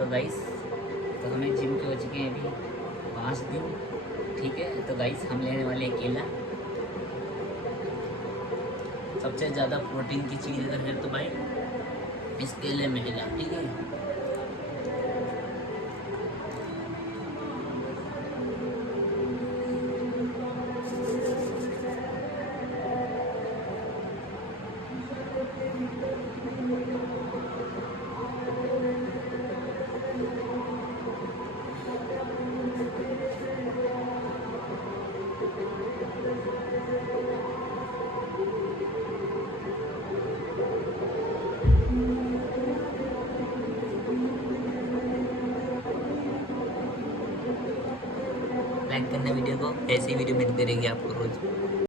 तो गाइस, तो हमें जिम के हो चुके हैं अभी 5 दिन। ठीक है, तो गाइस हम लेने वाले हैं केला। सबसे ज़्यादा प्रोटीन की चीज़ अगर है तो भाई इस केले में है। ठीक है, लाइक करना वीडियो को, ऐसी वीडियो मिलती रहेगी आपको रोज।